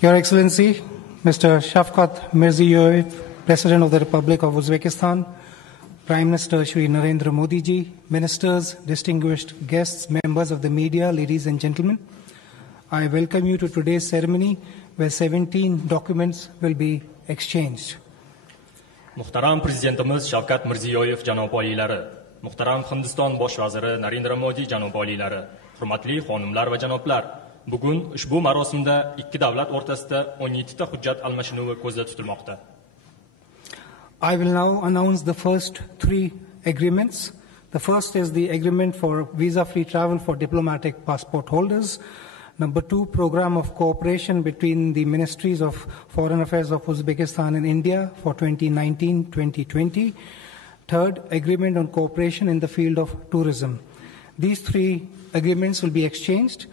Your Excellency, Mr. Shavkat Mirziyoyev, President of the Republic of Uzbekistan, Prime Minister Shri Narendra Modi ji, Ministers, distinguished guests, members of the media, ladies and gentlemen, I welcome you to today's ceremony where 17 documents will be exchanged. Muhtaram Prezidentimiz Shavkat Mirziyoyev janob oliylari, Muhtaram Hindiston Bosh vaziri Narendra Modi janob oliylari, hurmatli xonimlar va janoblar, bugun ushbu marosimda ikki davlat o'rtasida 17 ta hujjat almashinuvi ko'zda tutilmoqda. I will now announce the first three agreements. The first is the agreement for visa-free travel for diplomatic passport holders. Number 2, program of cooperation between the Ministries of Foreign Affairs of Uzbekistan and India for 2019-2020. Third, agreement on cooperation in the field of tourism. These three agreements will be exchanged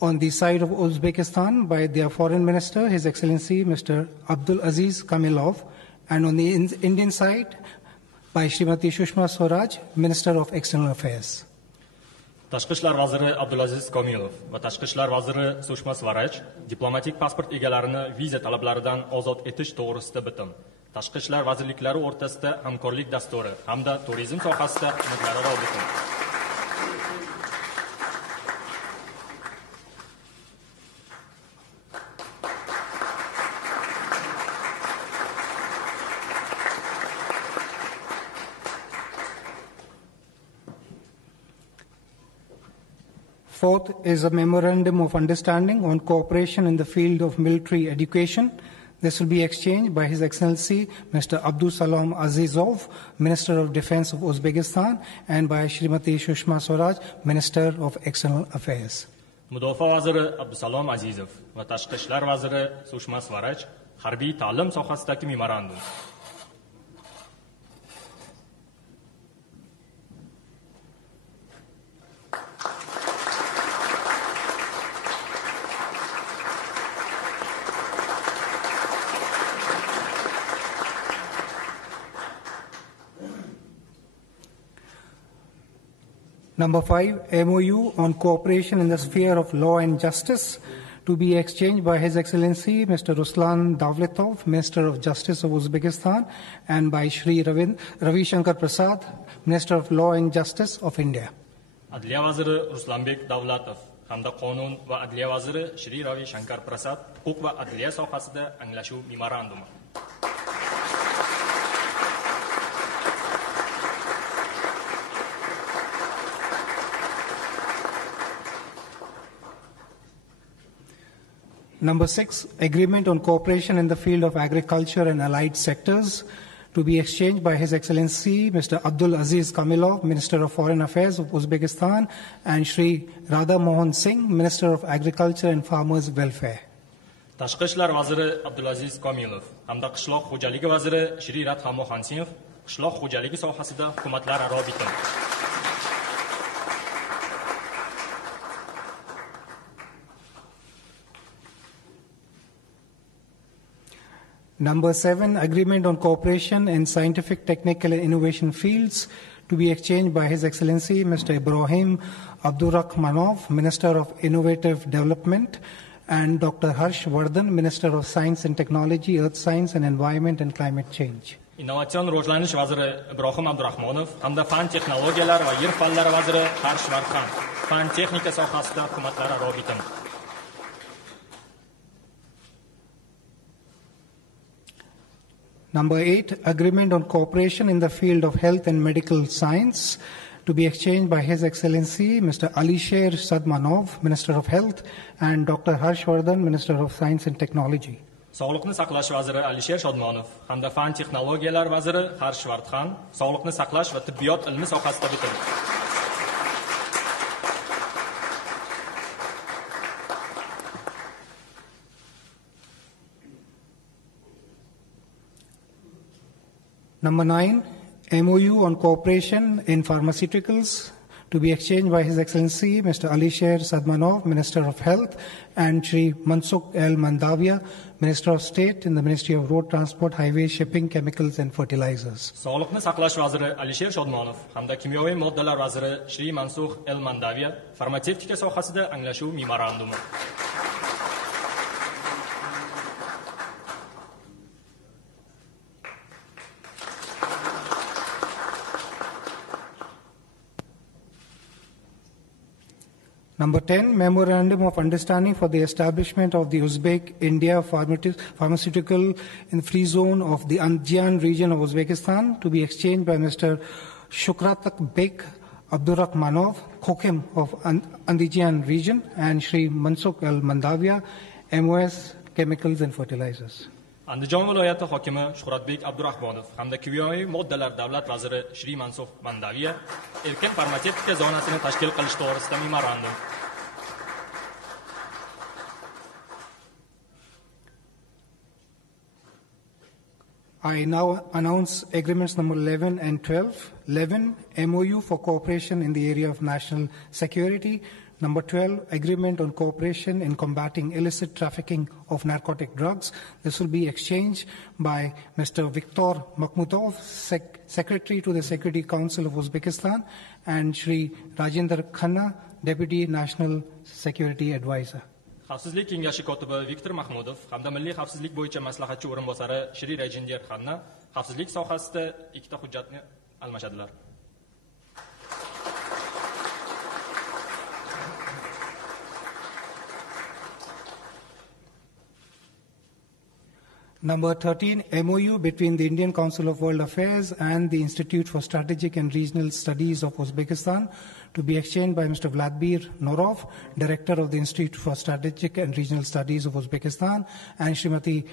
on the side of Uzbekistan by their Foreign Minister, His Excellency Mr. Abdul Aziz Kamilov, and on the Indian side by Srimati Sushma Swaraj, Minister of External Affairs. Tashqi ishlar vaziri Abdulaziz Komilov va Tashqi ishlar vaziri Sushma Swaraj diplomatik pasport egalarini viza talablaridan ozod etish to'g'risida bitim, Tashqi ishlar vazirliklari o'rtasida hamkorlik dasturi hamda turizm sohasida umidlararo bitim. Fourth is a Memorandum of Understanding on cooperation in the field of military education. This will be exchanged by His Excellency Mr. Abdul Salam Azizov, Minister of Defense of Uzbekistan, and by Srimati Sushma Swaraj, Minister of External Affairs. Mudofaa vaziri Abdusalom Azizov va Tashqi ishlar vaziri Sushma Swaraj harbiy ta'lim sohasidagi memorandum. Number 5, MOU on cooperation in the sphere of law and justice, to be exchanged by His Excellency Mr. Ruslan Davletov, Minister of Justice of Uzbekistan, and by Shri Ravi Shankar Prasad, Minister of Law and Justice of India. Adliya vaziri Ruslanbek Davlatov hamda Qonun va Adliya vaziri Shri Ravi Shankar Prasad huquq va adliya sohasida anglashuv memorandumi. Number 6, agreement on cooperation in the field of agriculture and allied sectors, to be exchanged by His Excellency Mr. Abdul Aziz Kamilov, Minister of Foreign Affairs of Uzbekistan, and Shri Radha Mohan Singh, Minister of Agriculture and Farmers' Welfare. Tashqi ishlar vaziri Abdulaziz Komilov hamda qishloq xo'jaligi vaziri Shri Radha Mohan Singh qishloq xo'jaligi sohasida hukumatlararo bitim. Number 7, agreement on cooperation in scientific, technical and innovation fields, to be exchanged by His Excellency Mr. Ibrahim Abdurrahmanov, Minister of Innovative Development, and Dr. Harsh Vardhan, Minister of Science and Technology, Earth Science and Environment and Climate Change. Innovatsion rivojlanish vaziri Ibrohim Abdurahmonov hamda fan texnologiyalar va yer fanlari vaziri Harsh Vardhan fan texnika sohasida hukumatlararo bitim. Number 8, agreement on cooperation in the field of health and medical science, to be exchanged by His Excellency Mr. Alisher Sadmanov, Minister of Health, and Dr. Harsh Vardhan, Minister of Science and Technology. Sog'liqni saqlash vaziri Alisher Shodmonov hamda fan texnologiyalar vaziri Harsh Vardhan sog'liqni saqlash va tibbiyot ilmi sohasida bitim. Number 9, MOU on cooperation in pharmaceuticals, to be exchanged by His Excellency Mr. Alisher Sadmanov, Minister of Health, and Shri Mansukh El Mandavia, Minister of State in the Ministry of Road Transport, Highways, Shipping, Chemicals and Fertilizers. Sog'liqni saqlash vaziri Alisher Shodmonov hamda kimyoviy moddalar vaziri Shri Mansukh El Mandavia farmatsevtika sohasida anglashuv memorandumi. Number 10, Memorandum of Understanding for the establishment of the Uzbek-India Pharmaceutical in Free Zone of the Andijan region of Uzbekistan, to be exchanged by Mr. Shukratak Bek Abdurrahmanov, Kokim of Andijan region, and Shri Mansukh Al-Mandavia, MOS Chemicals and Fertilizers. Andijon viloyati hokimi Shuhratbek Abdurahmonov hamda kimyoviy moddalar davlat vaziri Shri Mansukh Mandaviya erkin farmatsevtika zonasini tashkil qilish to'g'risida memorandum. I now announce agreements number 11 and 12. 11, MOU for cooperation in the area of national security. Number 12, agreement on cooperation in combating illicit trafficking of narcotic drugs. This will be exchanged by Mr. Viktor Makhmutov, Secretary to the Security Council of Uzbekistan, and Shri Rajendra Khanna, Deputy National Security Advisor. Xavfsizlik kengashi kotibi Viktor Mahmudov hamda milliy xavfsizlik bo'yicha maslahatchi o'rinbosari Shri Rajendra Khanna xavfsizlik sohasida ikkita hujjatni almashadilar. Number 13, MOU between the Indian Council of World Affairs and the Institute for Strategic and Regional Studies of Uzbekistan, to be exchanged by Mr. Vladimir Norov, Director of the Institute for Strategic and Regional Studies of Uzbekistan, and Srimati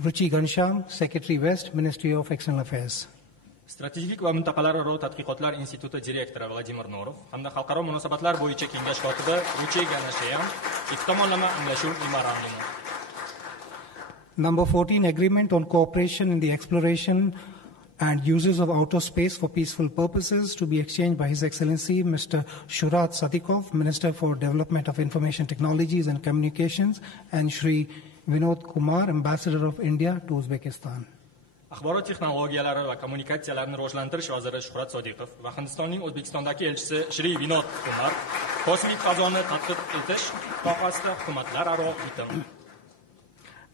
Ruchi Gansham, Secretary West, Ministry of External Affairs. Strategik va mintaqalararo tadqiqotlar instituti direktori Vladimir Norov hamda xalqaro munosabatlar bo'yicha kengash kotibi Ruchi Gansham ikki tomonlama anglashuv memorandumi. Number 14, agreement on cooperation in the exploration and uses of outer space for peaceful purposes, to be exchanged by His Excellency Mr. Shurat Satikov, Minister for Development of Information Technologies and Communications, and Shri Vinod Kumar, Ambassador of India to Uzbekistan. Axborot texnologiyalari va kommunikatsiyalarni rivojlantirish vaziri Shuhrat Sodiqov va Hindistonning O'zbekistondagi elchisi Shri Vinod Kumar kosmik fazoni tadqiq etish sohasida hukumatlararo bitim.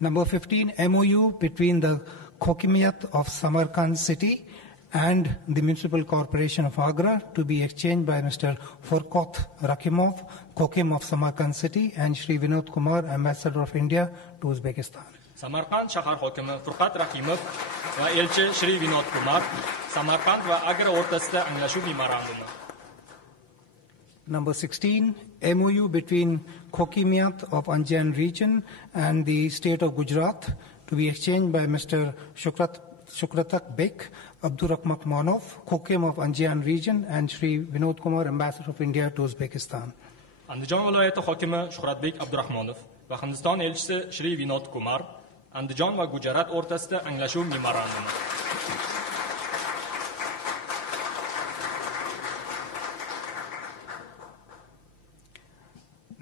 Number 15, MOU between the Kokimiyat of Samarkand city and the Municipal Corporation of Agra, to be exchanged by Mr. Furqat Rakimov, Kokim of Samarkand city, and Shri Vinod Kumar, Ambassador of India to Uzbekistan. Samarqand shahar hokimi Furqat Rakimov va elchi Shri Vinod Kumar Samarqand va Agra o'rtasida anglashuv memorandumi. Number 16, MOU between Kokimiyat of Andijan region and the state of Gujarat, to be exchanged by Mr. Shukratak Bek Abdurrahmanov, Kokim of Andijan region, and Shri Vinod Kumar, Ambassador of India to Uzbekistan. Andijon viloyati hokimi Shuhratbek Abdurahmonov va Hindiston elchisi Shri Vinod Kumar Andijon va Gujarat o'rtasida anglashuv memorandumi.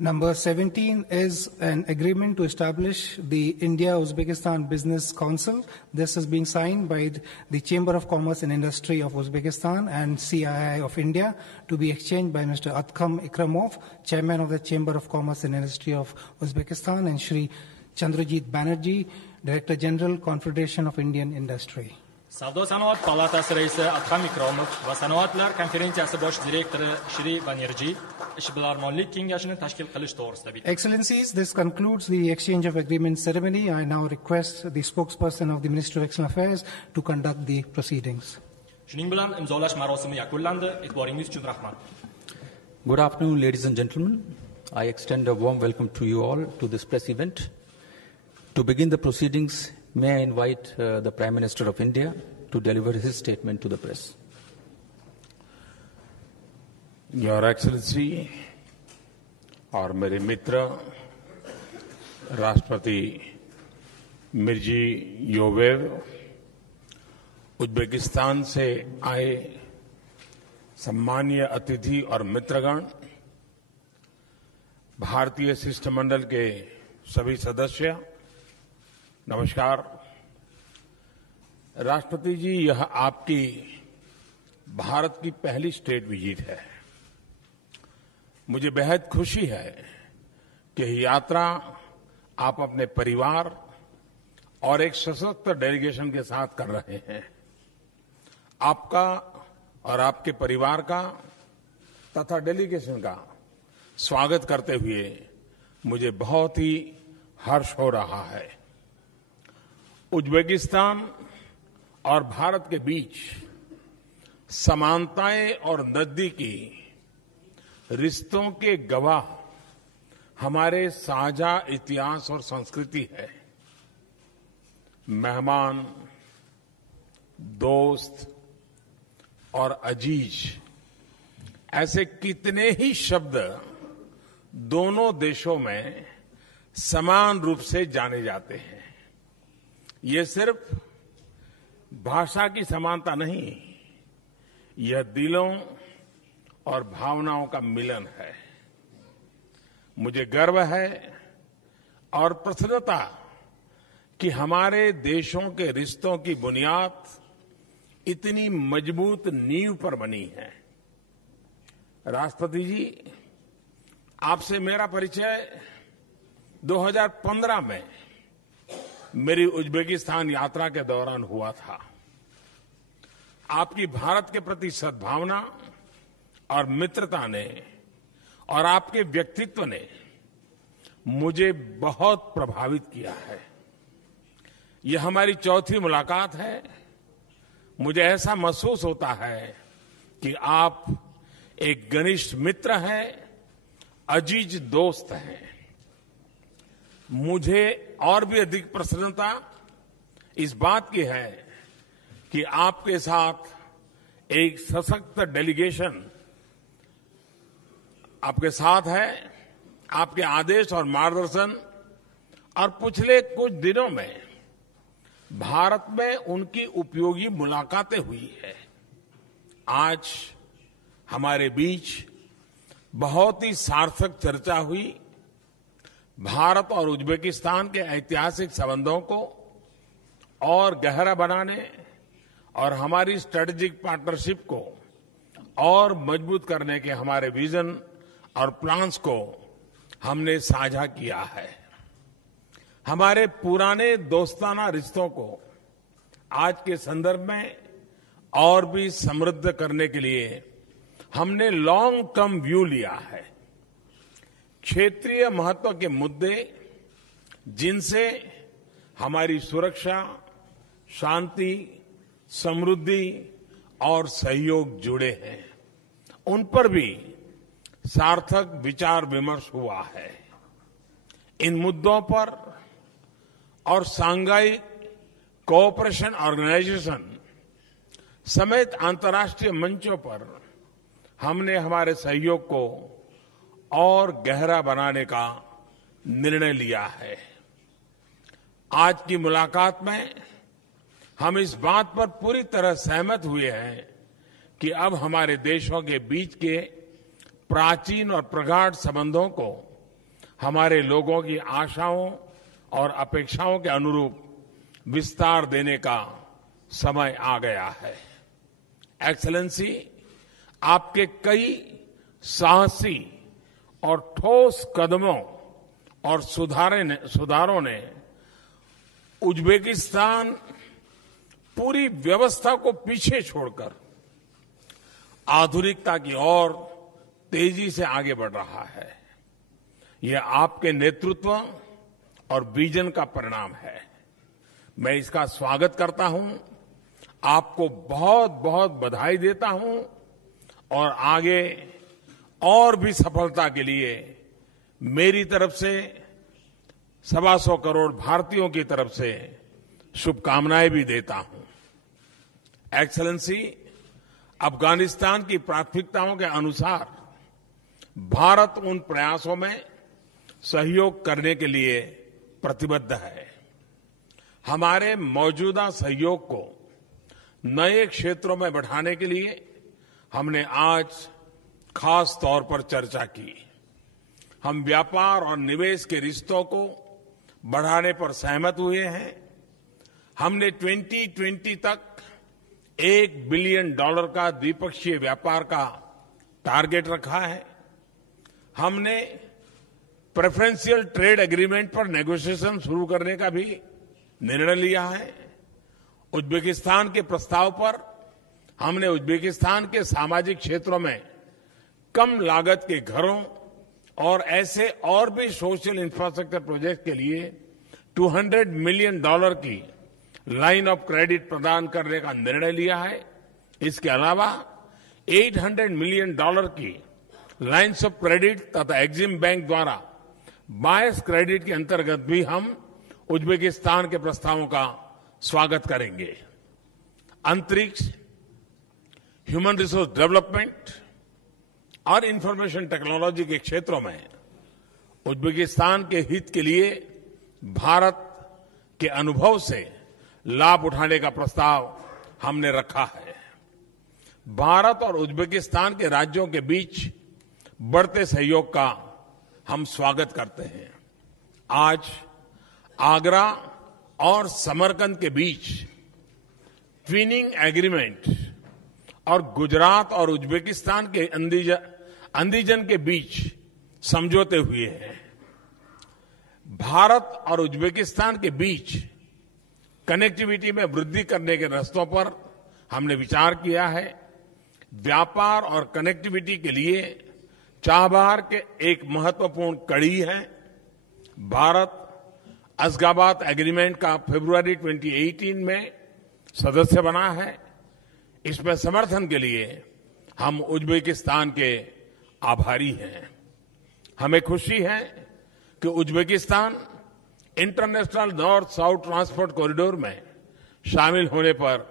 Number 17 is an agreement to establish the India-Uzbekistan Business Council. This is being signed by the Chamber of Commerce and Industry of Uzbekistan and CII of India, to be exchanged by Mr. Adkham Ikramov, Chairman of the Chamber of Commerce and Industry of Uzbekistan, and Shri Chandrajit Banerjee, Director General, Confederation of Indian Industry. Savdo sanoat palatasi raisi Adham Ikromov va sanoatlar konferensiyasi bosh direktori Shri Banerjee ishbilarmonlik kengashini tashkil qilish to'g'risida bitim. Excellencies, this concludes the exchange of agreement ceremony. I now request the spokesperson of the Ministry of External Affairs to conduct the proceedings. Shuning bilan imzolash marosimi yakunlandi. E'tiboringiz uchun rahmat. Good afternoon, ladies and gentlemen. I extend a warm welcome to you all to this press event. To begin the proceedings, may I invite the Prime Minister of India to deliver his statement to the press. Your Excellency और मेरे मित्र राष्ट्रपति Mirziyoyev, Uzbekistan से आए सम्मानीय अतिथि और मित्रगण, भारतीय शिष्टमंडल के सभी सदस्य, नमस्कार। राष्ट्रपति जी, यह आपकी भारत की पहली स्टेट विजिट है। मुझे बेहद खुशी है कि यह यात्रा आप अपने परिवार और एक सशक्त डेलीगेशन के साथ कर रहे हैं। आपका और आपके परिवार का तथा डेलीगेशन का स्वागत करते हुए मुझे बहुत ही हर्ष हो रहा है। उज्बेकिस्तान और भारत के बीच समानताएं और नजदीकी रिश्तों के गवाह हमारे साझा इतिहास और संस्कृति है। मेहमान, दोस्त और अजीज ऐसे कितने ही शब्द दोनों देशों में समान रूप से जाने जाते हैं। ये सिर्फ भाषा की समानता नहीं, यह दिलों और भावनाओं का मिलन है। मुझे गर्व है और प्रसन्नता कि हमारे देशों के रिश्तों की बुनियाद इतनी मजबूत नींव पर बनी है। राष्ट्रपति जी, आपसे मेरा परिचय 2015 में मेरी उज्बेकिस्तान यात्रा के दौरान हुआ था। आपकी भारत के प्रति सद्भावना और मित्रता ने और आपके व्यक्तित्व ने मुझे बहुत प्रभावित किया है। यह हमारी चौथी मुलाकात है। मुझे ऐसा महसूस होता है कि आप एक घनिष्ठ मित्र हैं, अजीज दोस्त हैं। मुझे और भी अधिक प्रसन्नता इस बात की है कि आपके साथ एक सशक्त डेलीगेशन आपके साथ है। आपके आदेश और मार्गदर्शन और पिछले कुछ दिनों में भारत में उनकी उपयोगी मुलाकातें हुई है। आज हमारे बीच बहुत ही सार्थक चर्चा हुई। भारत और उज्बेकिस्तान के ऐतिहासिक संबंधों को और गहरा बनाने और हमारी स्ट्रेटेजिक पार्टनरशिप को और मजबूत करने के हमारे विजन और प्लान्स को हमने साझा किया है। हमारे पुराने दोस्ताना रिश्तों को आज के संदर्भ में और भी समृद्ध करने के लिए हमने लॉन्ग टर्म व्यू लिया है। क्षेत्रीय महत्व के मुद्दे जिनसे हमारी सुरक्षा, शांति, समृद्धि और सहयोग जुड़े हैं, उन पर भी सार्थक विचार विमर्श हुआ है। इन मुद्दों पर और सांघाई कोऑपरेशन ऑर्गेनाइजेशन समेत अंतर्राष्ट्रीय मंचों पर हमने हमारे सहयोग को और गहरा बनाने का निर्णय लिया है। आज की मुलाकात में हम इस बात पर पूरी तरह सहमत हुए हैं कि अब हमारे देशों के बीच के प्राचीन और प्रगाढ़ संबंधों को हमारे लोगों की आशाओं और अपेक्षाओं के अनुरूप विस्तार देने का समय आ गया है। एक्सेलेंसी, आपके कई साहसी और ठोस कदमों और सुधारों ने उज्बेकिस्तान पूरी व्यवस्था को पीछे छोड़कर आधुनिकता की ओर तेजी से आगे बढ़ रहा है। यह आपके नेतृत्व और विजन का परिणाम है। मैं इसका स्वागत करता हूं, आपको बहुत बहुत बधाई देता हूं और आगे और भी सफलता के लिए मेरी तरफ से 125 करोड़ भारतीयों की तरफ से शुभकामनाएं भी देता हूं। एक्सेलेंसी, अफगानिस्तान की प्राथमिकताओं के अनुसार भारत उन प्रयासों में सहयोग करने के लिए प्रतिबद्ध है। हमारे मौजूदा सहयोग को नए क्षेत्रों में बढ़ाने के लिए हमने आज खास तौर पर चर्चा की। हम व्यापार और निवेश के रिश्तों को बढ़ाने पर सहमत हुए हैं। हमने 2020 तक $1 बिलियन का द्विपक्षीय व्यापार का टारगेट रखा है। हमने प्रेफरेंशियल ट्रेड एग्रीमेंट पर नेगोशिएशन शुरू करने का भी निर्णय लिया है। उज्बेकिस्तान के प्रस्ताव पर हमने उज्बेकिस्तान के सामाजिक क्षेत्रों में कम लागत के घरों और ऐसे और भी सोशल इंफ्रास्ट्रक्चर प्रोजेक्ट के लिए $200 मिलियन की लाइन ऑफ क्रेडिट प्रदान करने का निर्णय लिया है। इसके अलावा $800 मिलियन की लाइन्स ऑफ क्रेडिट तथा एक्सिम बैंक द्वारा बायस क्रेडिट के अंतर्गत भी हम उज्बेकिस्तान के प्रस्तावों का स्वागत करेंगे। अंतरिक्ष, ह्यूमन रिसोर्स डेवलपमेंट और इंफॉर्मेशन टेक्नोलॉजी के क्षेत्रों में उज्बेकिस्तान के हित के लिए भारत के अनुभव से लाभ उठाने का प्रस्ताव हमने रखा है। भारत और उज्बेकिस्तान के राज्यों के बीच बढ़ते सहयोग का हम स्वागत करते हैं। आज आगरा और समरकंद के बीच ट्विनिंग एग्रीमेंट और गुजरात और उज्बेकिस्तान के अंदीजन के बीच समझौते हुए हैं। भारत और उज्बेकिस्तान के बीच कनेक्टिविटी में वृद्धि करने के रास्तों पर हमने विचार किया है। व्यापार और कनेक्टिविटी के लिए चाबहार के एक महत्वपूर्ण कड़ी है। भारत अशगाबाद एग्रीमेंट का फरवरी 2018 में सदस्य बना है। इसमें समर्थन के लिए हम उज्बेकिस्तान के आभारी हैं। हमें खुशी है कि Uzbekistan international north south transport corridor में शामिल होने पर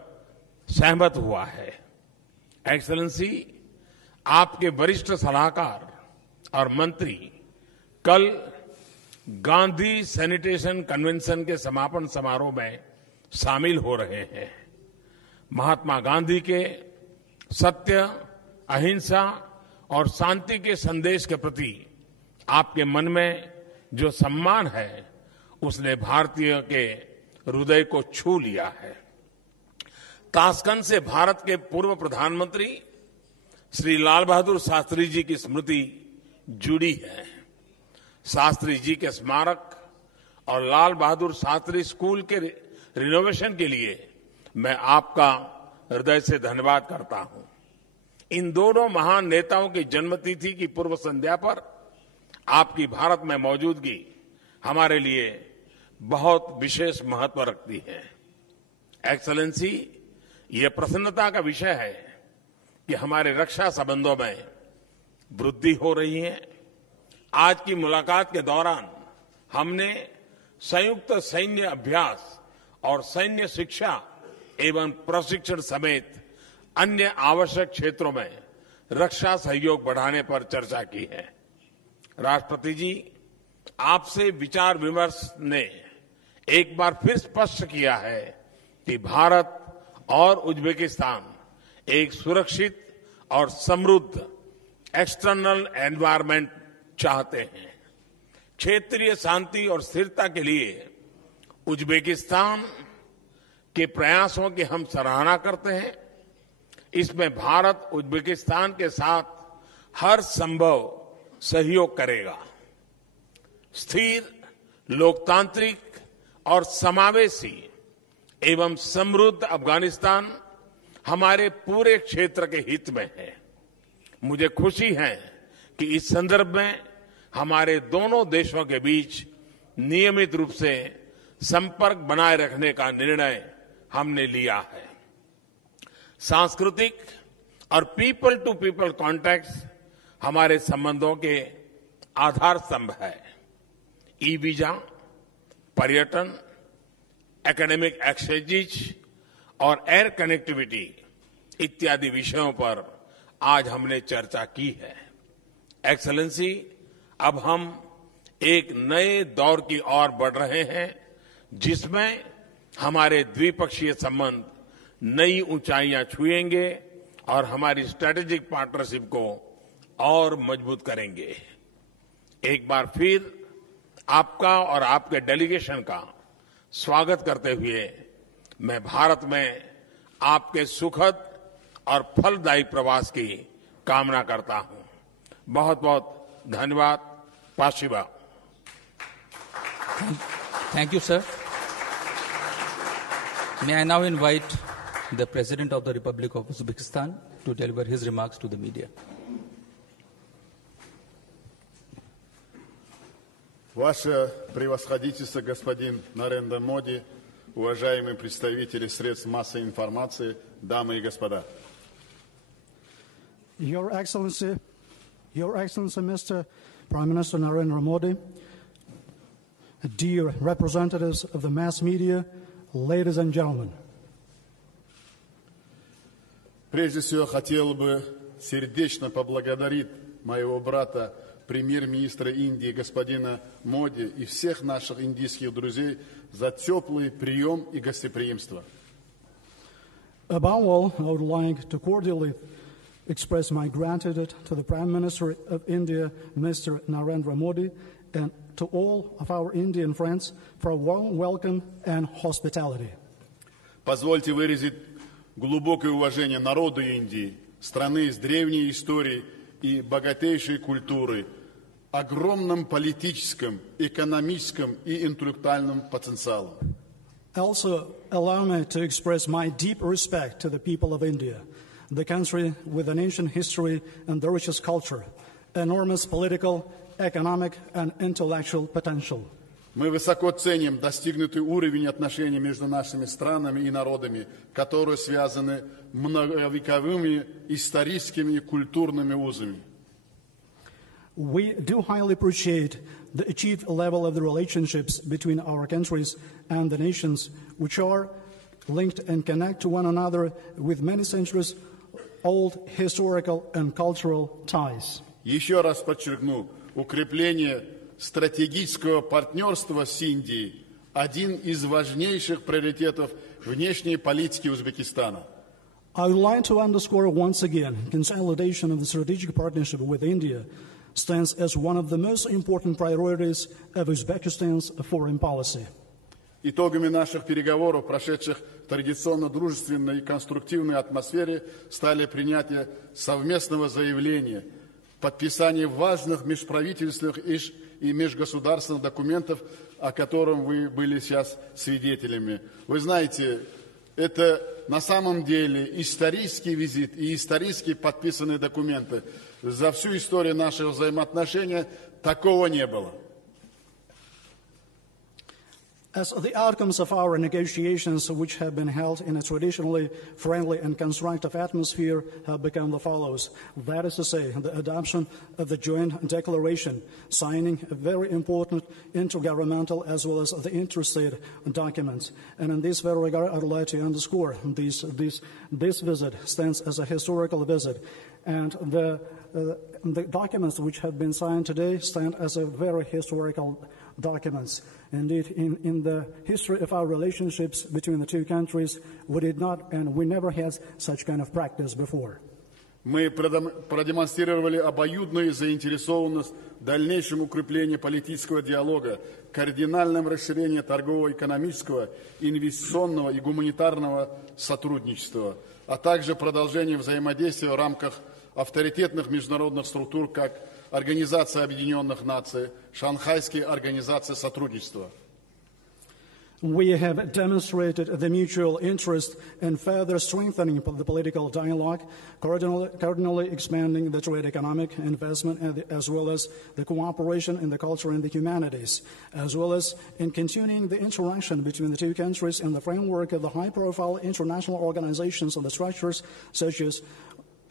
सहमत हुआ है। एक्सेलेंसी, आपके वरिष्ठ सलाहकार और मंत्री कल गांधी सैनिटेशन कन्वेंशन के समापन समारोह में शामिल हो रहे हैं। महात्मा गांधी के सत्य, अहिंसा और शांति के संदेश के प्रति आपके मन में जो सम्मान है उसने भारतीय के हृदय को छू लिया है। ताशकंद से भारत के पूर्व प्रधानमंत्री श्री लाल बहादुर शास्त्री जी की स्मृति जुड़ी है। शास्त्री जी के स्मारक और लाल बहादुर शास्त्री स्कूल के रिनोवेशन के लिए मैं आपका हृदय से धन्यवाद करता हूं। इन दोनों महान नेताओं की जन्मतिथि की पूर्व संध्या पर आपकी भारत में मौजूदगी हमारे लिए बहुत विशेष महत्व रखती है। एक्सेलेंसी, ये प्रसन्नता का विषय है कि हमारे रक्षा संबंधों में वृद्धि हो रही है। आज की मुलाकात के दौरान हमने संयुक्त सैन्य अभ्यास और सैन्य शिक्षा एवं प्रशिक्षण समेत अन्य आवश्यक क्षेत्रों में रक्षा सहयोग बढ़ाने पर चर्चा की है। राष्ट्रपति जी, आपसे विचार विमर्श ने एक बार फिर स्पष्ट किया है कि भारत और उज्बेकिस्तान एक सुरक्षित और समृद्ध एक्सटर्नल एनवायरनमेंट चाहते हैं। क्षेत्रीय शांति और स्थिरता के लिए उज्बेकिस्तान के प्रयासों की हम सराहना करते हैं। इसमें भारत उज्बेकिस्तान के साथ हर संभव सहयोग करेगा। स्थिर, लोकतांत्रिक और समावेशी एवं समृद्ध अफगानिस्तान हमारे पूरे क्षेत्र के हित में है। मुझे खुशी है कि इस संदर्भ में हमारे दोनों देशों के बीच नियमित रूप से संपर्क बनाए रखने का निर्णय हमने लिया है। सांस्कृतिक और पीपल टू पीपल कॉन्टैक्ट्स हमारे संबंधों के आधार स्तंभ है। ई वीजा, पर्यटन, एकेडमिक एक्सचेंज और एयर कनेक्टिविटी इत्यादि विषयों पर आज हमने चर्चा की है। एक्सेलेंसी, अब हम एक नए दौर की ओर बढ़ रहे हैं जिसमें हमारे द्विपक्षीय संबंध नई ऊंचाइयां छुएंगे और हमारी स्ट्रेटेजिक पार्टनरशिप को और मजबूत करेंगे। एक बार फिर आपका और आपके डेलीगेशन का स्वागत करते हुए मैं भारत में आपके सुखद और फलदायी प्रवास की कामना करता हूं। बहुत बहुत धन्यवाद। पाशिबा। Thank you, sir. May I now invite the President of the Republic of Uzbekistan to deliver his remarks to the media. Ваше превосходительство, господин Нарендра Моди, уважаемые представители средств массовой информации, дамы и господа. Your Excellency, Mr. Prime Minister Narendra Modi, dear representatives of the mass media, ladies and gentlemen. Прежде всего, хотел бы сердечно поблагодарить моего брата, премьер-министра Индии господина Моди и всех наших индийских друзей за теплый прием и гостеприимство. Above all, I would like to cordially express my gratitude to the Prime Minister of India, Mr. Narendra Modi, and to all of our Indian friends for a warm welcome and hospitality. Позвольте выразить глубокое уважение народу Индии, страны с древней историей и богатейшей культурой, огромным политическим, экономическим и интеллектуальным потенциалом. Also, allow me to express my deep respect to the people of India, the country with an ancient history and the richest culture, enormous political, economic, and intellectual potential. Мы высоко ценим достигнутый уровень отношений между нашими странами и народами, которые связаны многовековыми историческими и культурными узами. We do highly appreciate the achieved level of the relationships between our countries and the nations, which are linked and connect to one another with many centuries old historical and cultural ties. Еще раз подчеркну, укрепление стратегического партнерства с Индией – один из важнейших приоритетов внешней политики Узбекистана. I would like to underscore once again, consolidation of the strategic partnership with India stands as one of the most important priorities of Uzbekistan's foreign policy. Итогами наших переговоров, прошедших в традиционно дружественной и конструктивной атмосфере, стали принятие совместного заявления, подписание важных межправительственных и межгосударственных документов, о котором вы были сейчас свидетелями. Вы знаете, это на самом деле исторический визит и исторически подписанные документы. За всю историю наших взаимоотношений такого не было. As the outcomes of our negotiations, which have been held in a traditionally friendly and constructive atmosphere, have become the follows. That is to say, the adoption of the joint declaration, signing a very important intergovernmental as well as the interstate documents. And in this very regard, I would like to underscore this visit stands as a historical visit. And the documents which have been signed today stand as a very historical documents. Indeed, in the history of our relationships between the two countries, we did not and we never had such kind of practice before. Мы продемонстрировали обоюдную заинтересованность в дальнейшем укреплении политического диалога, кардинальном расширении торгово-экономического, инвестиционного и гуманитарного сотрудничества, а также продолжение взаимодействия в рамках авторитетных международных структур, как Организация Объединенных Наций, Шанхайская организация сотрудничества. We have demonstrated the mutual interest in further strengthening the political dialogue, cardinally expanding the trade economic investment, as well as the cooperation in the culture and the humanities, as well as in continuing the interaction between the two countries in the framework of the high-profile international organizations and the structures such as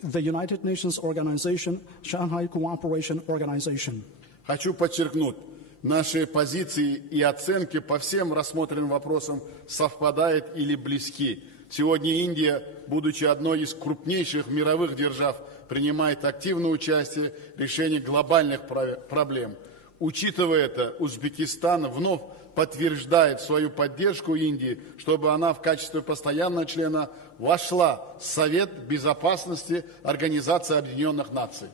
the United Nations Organization, Shanghai Cooperation Organization. Хочу подчеркнуть, наши позиции и оценки по всем рассмотренным вопросам совпадают или близки. Сегодня Индия, будучи одной из крупнейших мировых держав, принимает активное участие в решении глобальных проблем. Учитывая это, Узбекистан вновь подтверждает свою поддержку Индии, чтобы она в качестве постоянного члена вошла в Совет Безопасности Организации Объединенных Наций.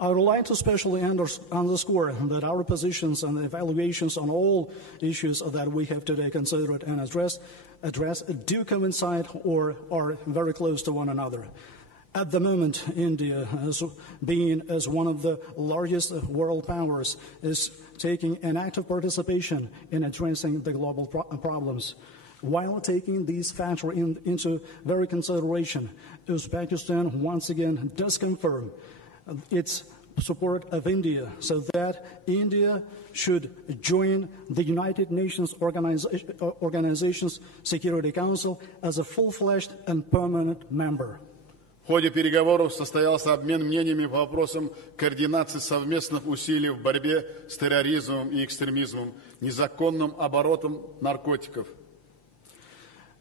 I would like to especially underscore that our positions and evaluations on all issues that we have today considered and addressed do coincide or are very close to one another. At the moment, India, as one of the largest world powers, is taking an active participation in addressing the global problems. While taking these factors into very consideration, Uzbekistan once again does confirm its support of India, so that India should join the United Nations Organization's Security Council as a full-fledged and permanent member. В ходе переговоров состоялся обмен мнениями по вопросам координации совместных усилий в борьбе с терроризмом и экстремизмом, незаконным оборотом наркотиков.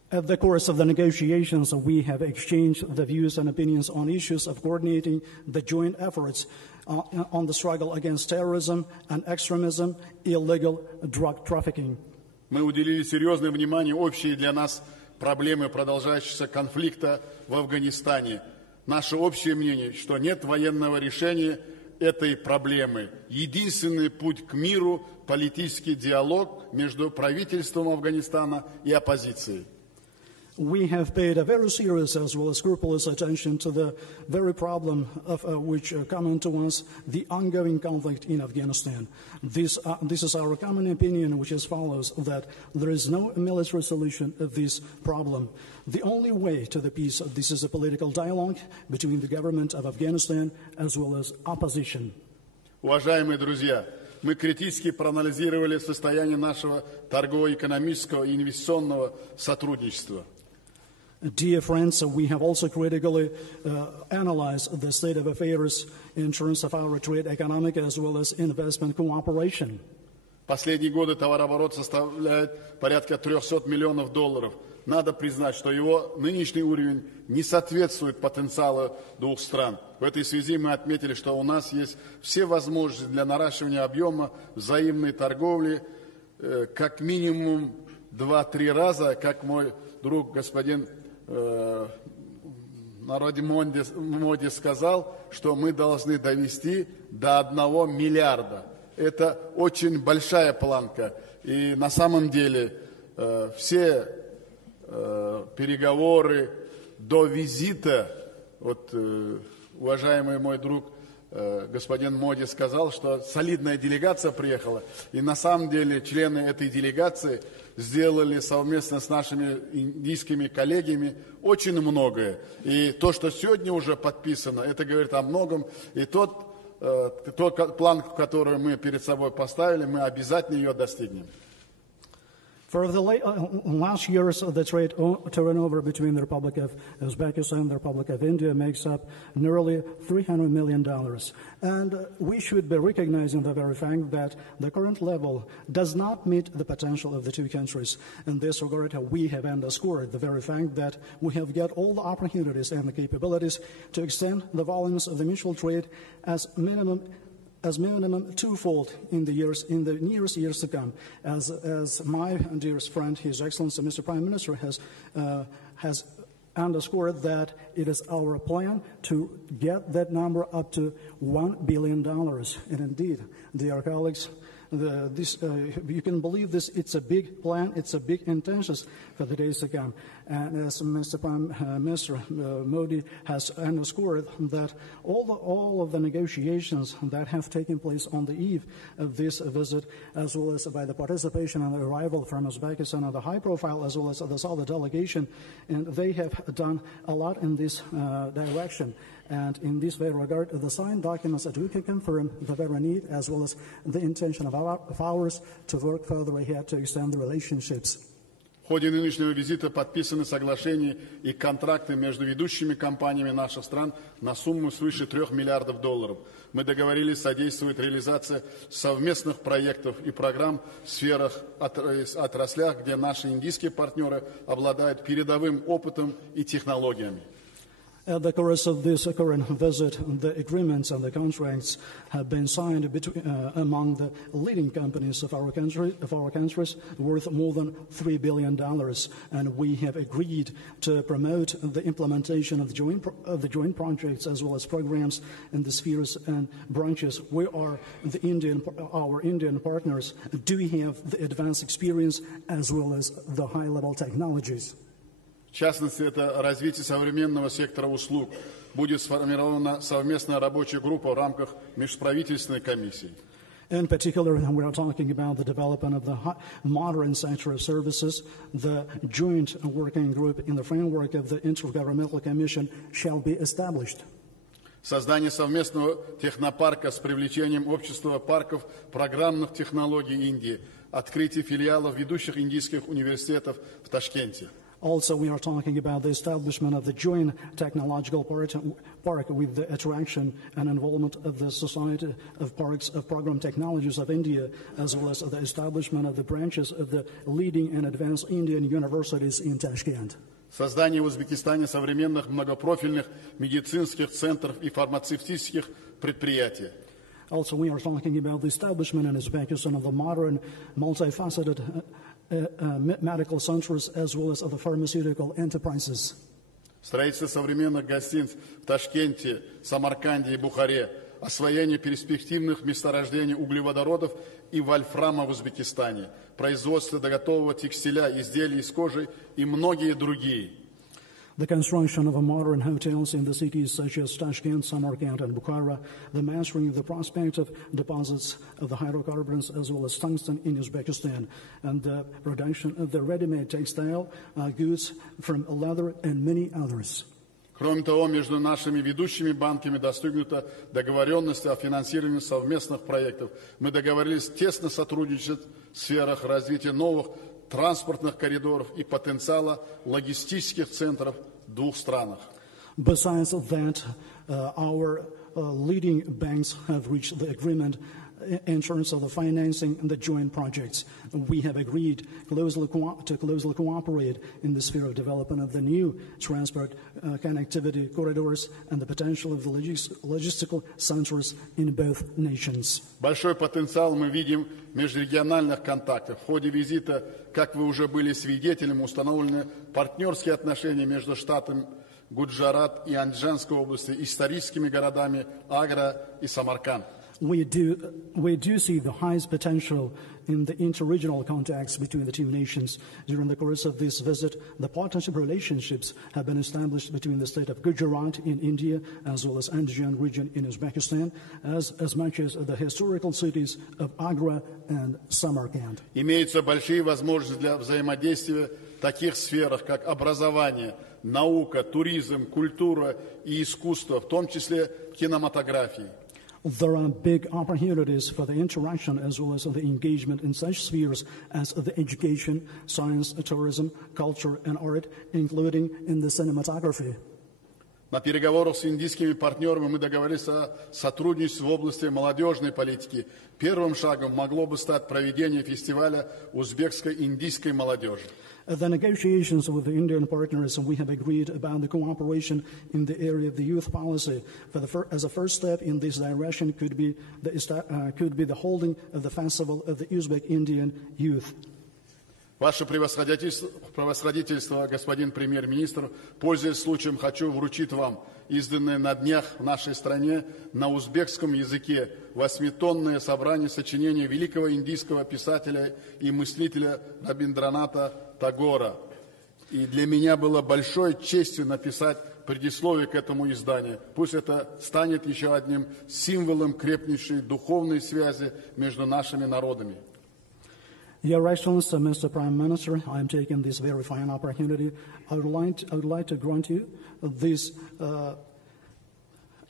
At the course of the negotiations, we have exchanged the views and opinions on issues of coordinating the joint efforts on the struggle against terrorism and extremism, illegal drug trafficking. Мы уделили серьезное внимание общей для нас проблеме продолжающегося конфликта в Афганистане. Наше общее мнение, что нет военного решения этой проблемы. Единственный путь к миру – политический диалог между правительством Афганистана и оппозицией. We have paid a very serious as well as scrupulous attention to the very problem of which common to us, the ongoing conflict in Afghanistan. This is our common opinion, which is follows, that there is no military solution of this problem. The only way to the peace, this is a political dialogue between the government of Afghanistan as well as opposition. Уважаемые друзья, мы критически проанализировали состояние нашего торгово-экономического и инвестиционного сотрудничества. Dear friends, we have also critically analyzed the state of affairs in terms of our trade, economic, as well as investment cooperation. Последние годы товарооборот составляет порядка $300 миллионов. Надо признать, что его нынешний уровень не соответствует потенциалу двух стран. В этой связи мы отметили, что у нас есть все возможности для наращивания объема взаимной торговли как минимум 2-3 раза, как мой друг господин Народи Моди сказал, что мы должны довести до 1 миллиарда. Это очень большая планка. И на самом деле все переговоры до визита, вот уважаемый мой друг господин Моди сказал, что солидная делегация приехала, и на самом деле члены этой делегации сделали совместно с нашими индийскими коллегами очень многое. И то, что сегодня уже подписано, это говорит о многом. И тот план, который мы перед собой поставили, мы обязательно ее достигнем. For the last years, the trade turnover between the Republic of Uzbekistan and the Republic of India makes up nearly $300 million. And we should be recognizing the very fact that the current level does not meet the potential of the two countries. In this regard, we have underscored the very fact that we have got all the opportunities and the capabilities to extend the volumes of the mutual trade as minimum twofold in the nearest years to come, as my dearest friend, His Excellency Mr. Prime Minister, has underscored that it is our plan to get that number up to $1 billion. And indeed, dear colleagues, you can believe this. It's a big plan. It's a big intention for the days to come. And as Mr. Prime Minister Modi has underscored, that all of the negotiations that have taken place on the eve of this visit, as well as by the participation and the arrival from Uzbekistan and the high profile, as well as the solid delegation, and they have done a lot in this direction. And in this very regard, the signed documents that we can confirm the very need as well as the intention of ours to work further ahead to extend the relationships. В ходе нынешнего визита подписаны соглашения и контракты между ведущими компаниями наших стран на сумму свыше $3 миллиардов. Мы договорились содействовать реализации совместных проектов и программ в сферах, отраслях, где наши индийские партнеры обладают передовым опытом и технологиями. At the course of this current visit, the agreements and the contracts have been signed among the leading companies of our countries, worth more than $3 billion, and we have agreed to promote the implementation of the joint projects as well as programs in the spheres and branches where our Indian partners do have the advanced experience as well as the high-level technologies. В частности, это развитие современного сектора услуг. Будет сформирована совместная рабочая группа в рамках межправительственной комиссии. In particular, we are talking about the development of the modern sector of services. The joint working group in the framework of the Intergovernmental Commission shall be established. создание совместного технопарка с привлечением общества парков программных технологий Индии, открытие филиалов ведущих индийских университетов в Ташкенте. Also, we are talking about the establishment of the joint technological park with the attraction and involvement of the Society of Parks of Program Technologies of India, as well as the establishment of the branches of the leading and advanced Indian universities in Tashkent. Создание в Узбекистане современных многопрофильных медицинских центров и фармацевтических предприятий. Also, we are talking about the establishment in Uzbekistan of the modern, multifaceted medical centers as well as of the pharmaceutical enterprises. Строительство современных гостиниц в Ташкенте, Самарканде и Бухаре, освоение перспективных месторождений углеводородов и вольфрама в Узбекистане, производство готового текстиля, изделий из кожи и многие другие. The construction of modern hotels in the cities such as Tashkent, Samarkand, and Bukhara, the mastering of the prospective deposits of the hydrocarbons as well as tungsten in Uzbekistan, and the production of the ready-made textile goods from leather and many others. Кроме того, между нашими ведущими банками достигнута договоренность о финансировании совместных проектов. Мы договорились тесно сотрудничать в сферах развития новых транспортных коридоров и потенциала логистических центров в двух странах. Besides that, our leading banks have reached the agreement in terms of the financing and the joint projects. We have agreed to closely cooperate in the sphere of development of the new transport connectivity corridors and the potential of the logistical centers in both nations. Большой потенциал мы видим в межрегиональных контактах. В ходе визита, как вы уже были свидетелем, установлены партнерские отношения между штатом Гуджарат и Анджанской области, историческими городами Агра и Самарканд. We do see the highest potential in the interregional contacts between the two nations. During the course of this visit, the partnership relationships have been established between the state of Gujarat in India as well as Andijan region in Uzbekistan, as much as the historical cities of Agra and Samarkand. Имеются большие возможности для взаимодействия в таких сферах, как образование, наука, туризм, культура и искусство, в том числе кинематографии. There are big opportunities for the interaction as well as the engagement in such spheres as the education, science, tourism, culture, and art, including in the cinematography. На переговорах с индийскими партнерами мы договорились о сотрудничестве в области молодежной политики. Первым шагом могло бы стать проведение фестиваля узбекской индийской молодежи. The negotiations with the Indian partners, we have agreed about the cooperation in the area of the youth policy. As a first step in this direction could be the holding of the festival of the Uzbek Indian youth. Ваше превосходительство, господин премьер-министр, пользуясь случаем, хочу вручить вам изданное на днях в нашей стране на узбекском языке 8-томное собрание сочинений великого индийского писателя и мыслителя Рабиндраната Тагора. И для меня было большой честью написать предисловие к этому изданию. Пусть это станет еще одним символом крепнейшей духовной связи между нашими народами. Your Excellency, Mr. Prime Minister, I am taking this very fine opportunity. I would like to grant you this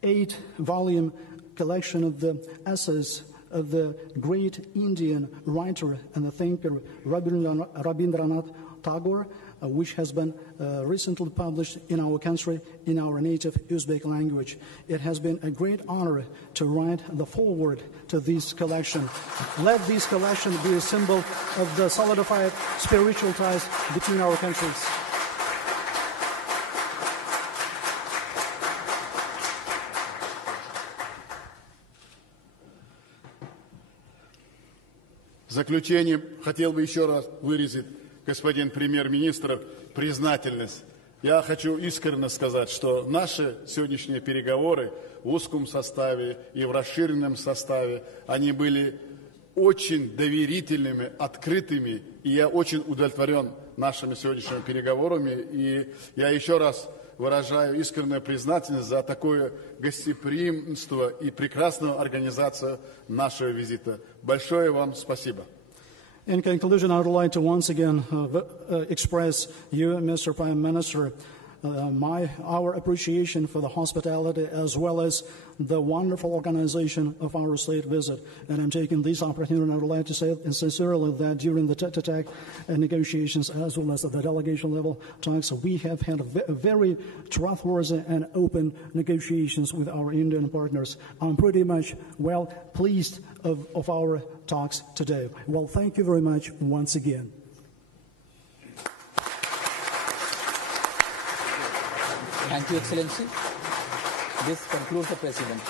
8-volume collection of the essays of the great Indian writer and the thinker Rabindranath Tagore, which has been recently published in our country in our native Uzbek language. It has been a great honor to write the foreword to this collection. Let this collection be a symbol of the solidified spiritual ties between our countries. В заключение хотел бы еще раз выразить, господин премьер-министр, признательность. Я хочу искренне сказать, что наши сегодняшние переговоры в узком составе и в расширенном составе, они были очень доверительными, открытыми, и я очень удовлетворен нашими сегодняшними переговорами. И я еще раз выражаю искреннюю признательность за такое гостеприимство и прекрасную организацию нашего визита. Большое вам спасибо. In conclusion, I would like to once again express you, Mr. Prime Minister, our appreciation for the hospitality as well as the wonderful organization of our state visit. And I'm taking this opportunity, and I would like to say sincerely that during the tete-a-tete negotiations as well as the delegation level talks, we have had a very trustworthy and open negotiations with our Indian partners. I'm pretty much well pleased of our talks today. Well, thank you very much once again. Thank you, Excellency. This concludes the press event.